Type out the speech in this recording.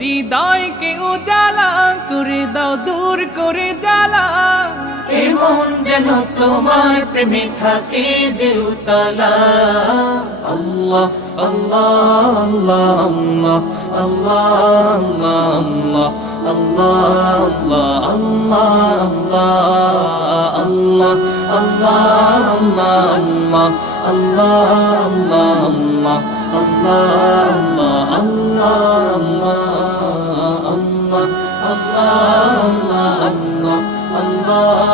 হৃদয়কে উজালা করে দাও, দূর করে জ্বালা। এমন যেন তোমার প্রেমে থাকে যে উতলা। আল্লাহ আল্লাহ আল্লাহ আল্লাহ আল্লাহ আল্লাহ আল্লাহ আল্লাহ আল্লাহ আল্লাহ আল্লাহ আল্লাহ আল্লাহ আল্লাহ আল্লাহ আল্লাহ আল্লাহ আল্লাহ আল্লাহ